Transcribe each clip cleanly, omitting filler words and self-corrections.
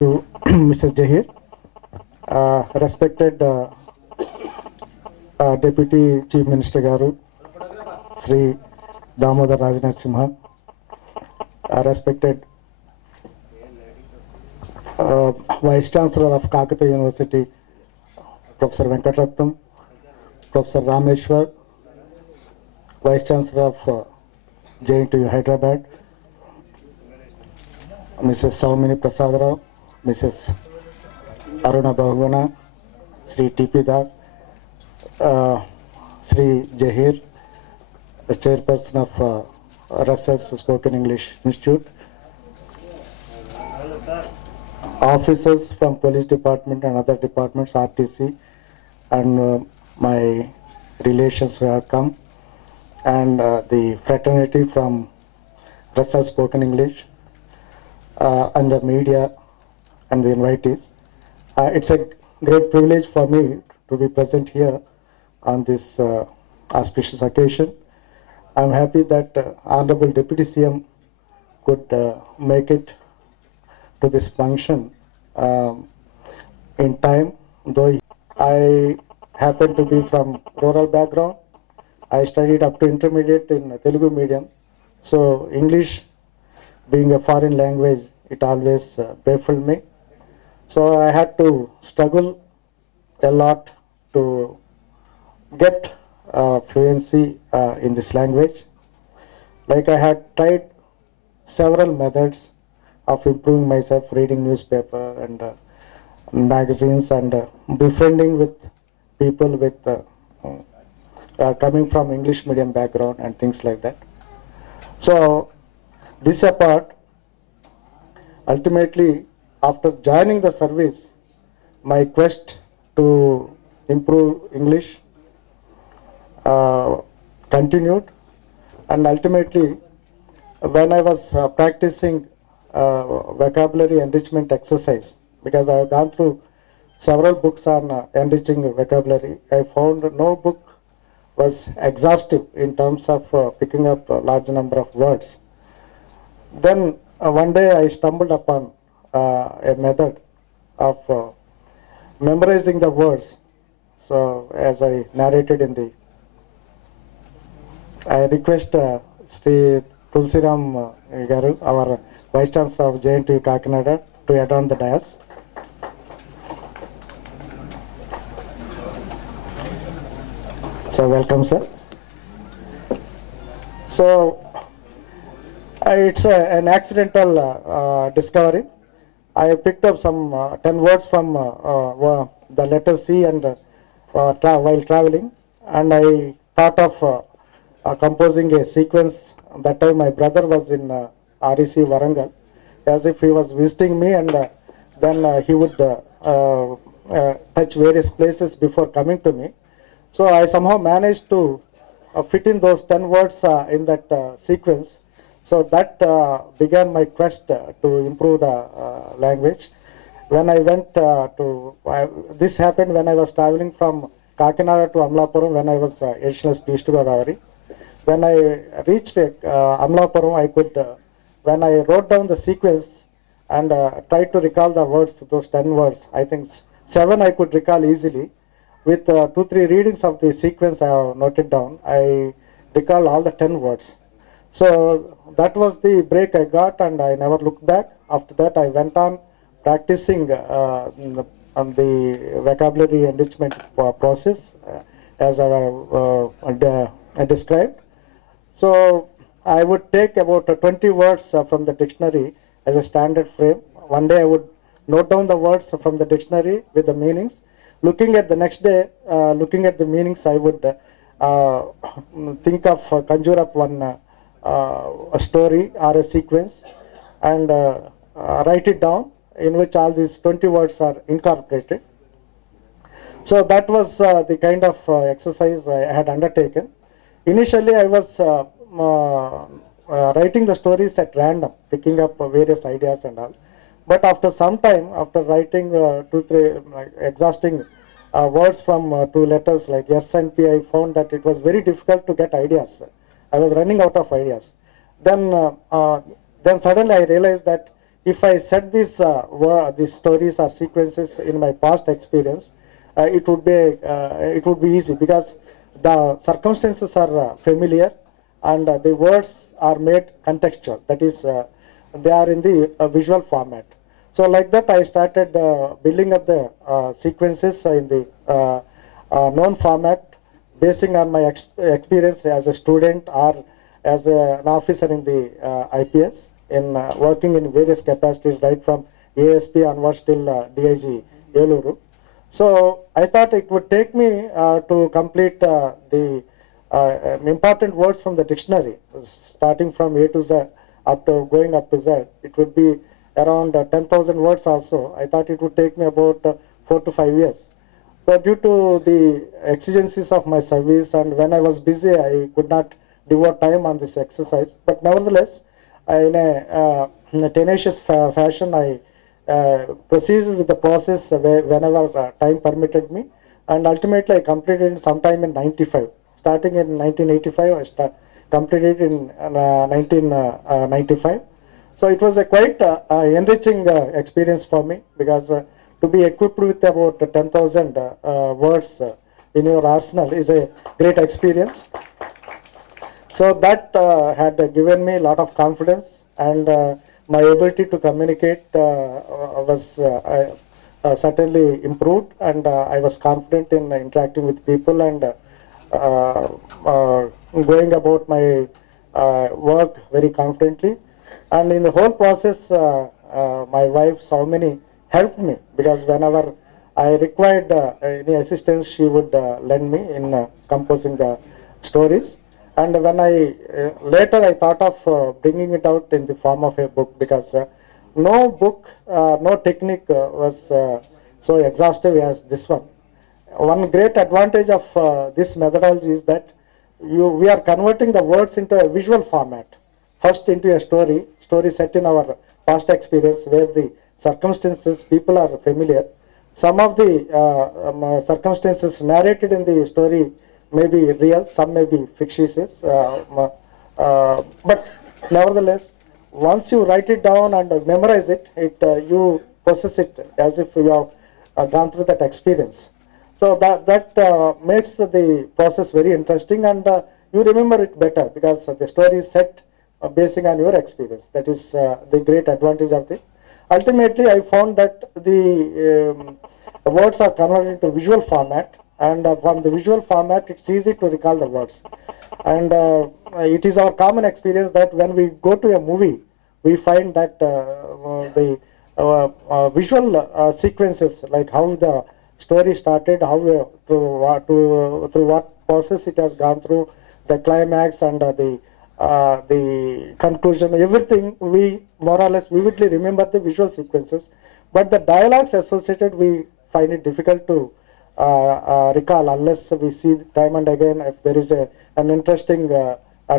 To Mr. Jahir, respected Deputy Chief Minister Garu, Sri Damodar Rajnarasimha, respected Vice Chancellor of Kakatiya University, Professor Venkatratnam, Professor Rameshwar, Vice Chancellor of JNTU Hyderabad, Mrs. Saumini Prasada Rao, Mrs. Aruna Bhagwana, Sri T.P. Das, Sri Jahir, the chairperson of RSS Spoken English Institute, officers from police department and other departments, RTC, and my relations who have come, and the fraternity from RSS Spoken English, and the media and the invitees. It's a great privilege for me to be present here on this auspicious occasion. I'm happy that Honorable Deputy CM could make it to this function in time, though I happen to be from rural background. I studied up to intermediate in Telugu medium, so English being a foreign language, it always baffled me. So I had to struggle a lot to get fluency in this language. Like I had tried several methods of improving myself, reading newspaper and magazines, and befriending with people with coming from English medium background and things like that. So this apart, ultimately after joining the service, my quest to improve English continued, and ultimately when I was practicing vocabulary enrichment exercise, because I have gone through several books on enriching vocabulary, I found no book was exhaustive in terms of picking up a large number of words. Then one day I stumbled upon a method of memorizing the words. So as I narrated in the, I request Sri Tulsiram Garu, our Vice Chancellor of JNTU Kakinada, to adorn the dais. So welcome, sir. So it's an accidental discovery. I picked up some 10 words from the letter C and while traveling, and I thought of composing a sequence. That time my brother was in REC Warangal, as if he was visiting me, and then he would touch various places before coming to me. So I somehow managed to fit in those 10 words in that sequence. So that began my quest to improve the language. When I went this happened when I was traveling from Kakinada to Amlapuram when I was additional East Godavari. When I reached Amlapuram, I could, when I wrote down the sequence and tried to recall the words, those 10 words, I think 7 I could recall easily. With 2-3 readings of the sequence I have noted down, I recall all the 10 words. So that was the break I got, and I never looked back. After that, I went on practicing on the vocabulary enrichment process as I described. So I would take about 20 words from the dictionary as a standard frame. One day I would note down the words from the dictionary with the meanings. Looking at the next day, looking at the meanings, I would think of conjure up one a story or a sequence and write it down, in which all these 20 words are incorporated. So that was the kind of exercise I had undertaken. Initially I was writing the stories at random, picking up various ideas and all. But after some time, after writing 2-3 exhausting words from 2 letters like S and P, I found that it was very difficult to get ideas. I was running out of ideas. Then suddenly I realized that if I set these stories or sequences in my past experience, it would be easy because the circumstances are familiar, and the words are made contextual. That is, they are in the visual format. So like that, I started building up the sequences in the known format, basing on my experience as a student or as an officer in the IPS, in working in various capacities, right from ASP onwards till DIG Eluru. So I thought it would take me to complete the important words from the dictionary, starting from A to Z up to going up to Z. It would be around 10,000 words also. I thought it would take me about 4 to 5 years. So due to the exigencies of my service, and when I was busy, I could not devote time on this exercise. But nevertheless, in a tenacious fashion, I proceeded with the process whenever time permitted me, and ultimately I completed it sometime in 95. Starting in 1985, I completed it in 1995. So it was a quite enriching experience for me, because to be equipped with about 10,000 words in your arsenal is a great experience. So that had given me a lot of confidence, and my ability to communicate was certainly improved, and I was confident in interacting with people and going about my work very confidently. And in the whole process, my wife Saumini helped me, because whenever I required any assistance, she would lend me in composing the stories. And when later I thought of bringing it out in the form of a book, because no book, no technique was so exhaustive as this one. One great advantage of this methodology is that we are converting the words into a visual format. First into a story set in our past experience, where the circumstances, people are familiar. Some of the circumstances narrated in the story may be real, some may be fictitious, but nevertheless, once you write it down and memorize it, you process it as if you have gone through that experience. So that makes the process very interesting, and you remember it better, because the story is set basing on your experience. That is the great advantage of it. Ultimately, I found that the words are converted into visual format, and from the visual format, it's easy to recall the words. And it is our common experience that when we go to a movie, we find that the visual sequences, like how the story started, how through what process it has gone through, the climax and the conclusion, everything we more or less vividly remember the visual sequences, but the dialogues associated, we find it difficult to recall unless we see time and again if there is an interesting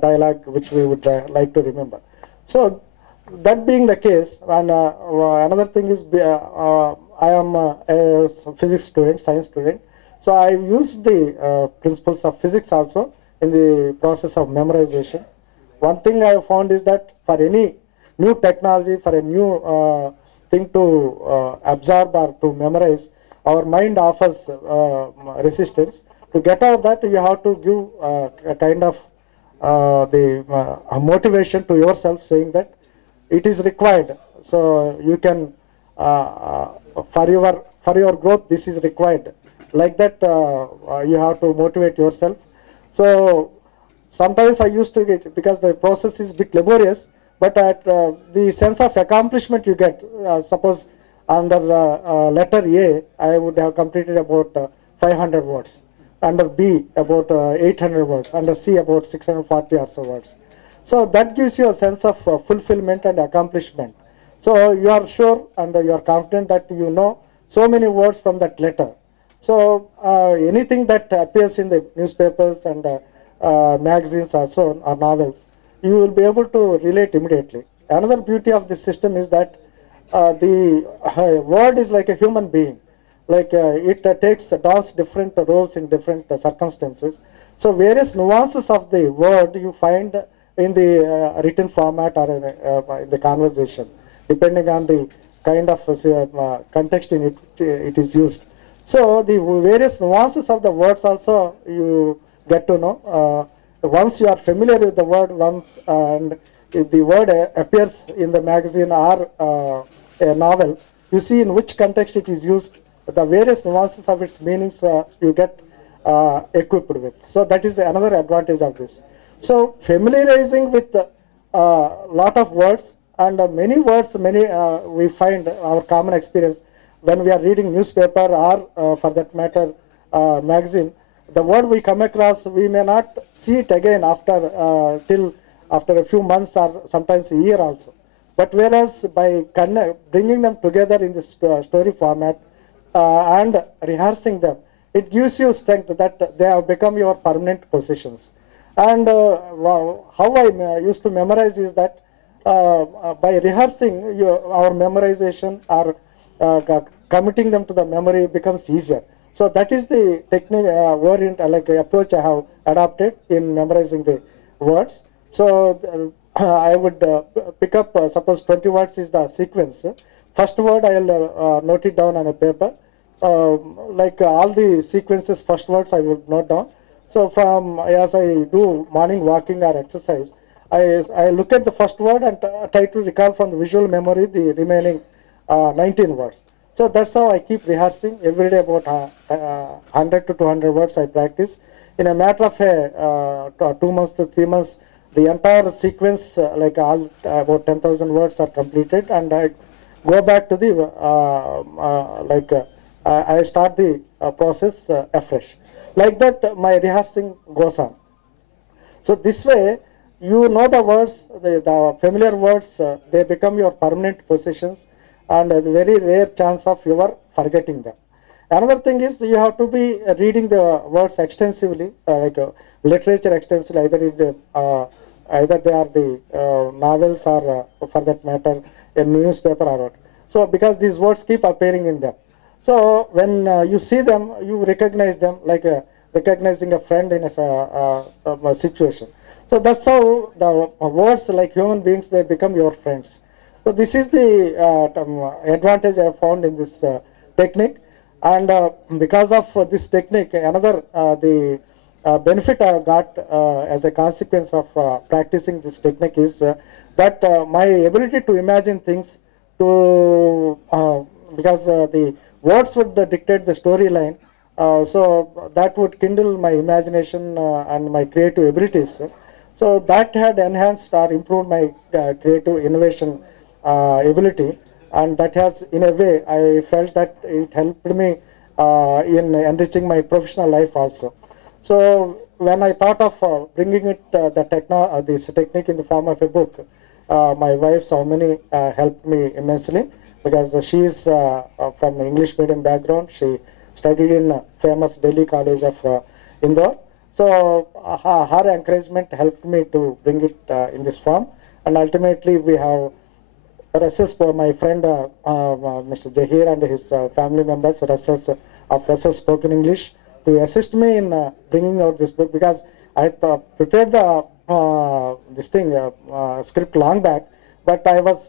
dialogue which we would like to remember. So that being the case, and another thing is I am a physics student, science student, so I used the principles of physics also in the process of memorization. One thing I have found is that for any new technology, for a new thing to absorb or to memorize, our mind offers resistance. To get out of that, you have to give a kind of a motivation to yourself, saying that it is required. So you can, for your growth, this is required. Like that, you have to motivate yourself. So sometimes I used to get, because the process is a bit laborious, but at the sense of accomplishment you get, suppose under letter A, I would have completed about 500 words. Under B, about 800 words. Under C, about 640 or so words. So that gives you a sense of fulfillment and accomplishment. So you are sure and you are confident that you know so many words from that letter. So anything that appears in the newspapers and magazines also, or novels, you will be able to relate immediately. Another beauty of this system is that the word is like a human being. Like it dons different roles in different circumstances. So various nuances of the word you find in the written format or in the conversation. depending on the kind of context in it is used. So the various nuances of the words also you get to know. Once you are familiar with the word once, and if the word appears in the magazine or a novel, you see in which context it is used, the various nuances of its meanings you get equipped with. So that is another advantage of this. So familiarizing with lot of words, and many words, we find our common experience when we are reading newspaper or for that matter magazine. The word we come across, we may not see it again after till after a few months or sometimes a year also. But whereas by bringing them together in this story format and rehearsing them, it gives you strength that they have become your permanent possessions. And how I used to memorize is that by rehearsing our memorization or committing them to the memory becomes easier. So that is the technique, approach I have adopted in memorizing the words. So I would pick up, suppose 20 words is the sequence. First word I will note it down on a paper. Like all the sequences, first words I would note down. So as I do morning walking or exercise, I look at the first word and try to recall from the visual memory the remaining 19 words. So that's how I keep rehearsing every day. About 100 to 200 words I practice. In a matter of 2 months to 3 months, the entire sequence, like all about 10,000 words are completed, and I go back to the I start the process afresh. Like that, my rehearsing goes on. So this way, you know the words, the familiar words, they become your permanent possessions, and a very rare chance of your forgetting them. Another thing is you have to be reading the words extensively, literature extensively, either they are the novels or for that matter a newspaper or what. So because these words keep appearing in them. So when you see them, you recognize them like recognizing a friend in a situation. So that's how the words, like human beings, they become your friends. So this is the advantage I have found in this technique, and because of this technique, another the benefit I have got as a consequence of practicing this technique is that my ability to imagine things, because the words would dictate the storyline, so that would kindle my imagination and my creative abilities. So that had enhanced or improved my creative innovation ability, and that has, in a way, I felt that it helped me in enriching my professional life also. So when I thought of bringing it, this technique in the form of a book, my wife Saumini helped me immensely, because she is from English medium background. She studied in famous Delhi College of Indore. So her encouragement helped me to bring it in this form, and ultimately we have Russes for my friend Mr. Jahir and his family members, Russes spoken English, to assist me in bringing out this book, because I prepared the script long back, but I was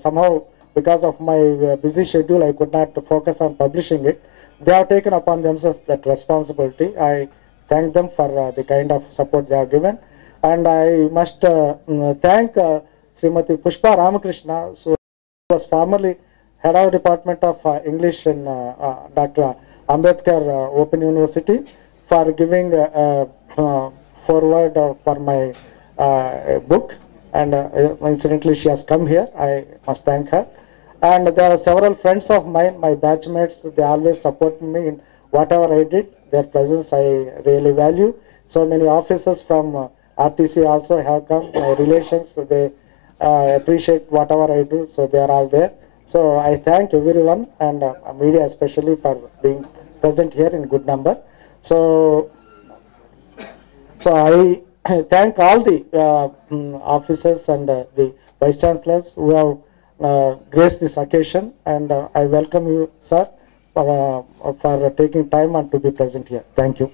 somehow, because of my busy schedule, I could not focus on publishing it. They have taken upon themselves that responsibility. I thank them for the kind of support they have given, and I must thank Srimati Pushpa Ramakrishna, who was formerly head of department of English in Dr. Ambedkar Open University, for giving forward for my book, and incidentally she has come here. I must thank her. And there are several friends of mine, my batchmates, they always support me in whatever I did. Their presence I really value. So many officers from RTC also have come, my relations, they appreciate whatever I do, so they are all there. So I thank everyone, and media especially, for being present here in good number. So I thank all the officers and the vice chancellors who have graced this occasion, and I welcome you, sir, for taking time and to be present here. Thank you.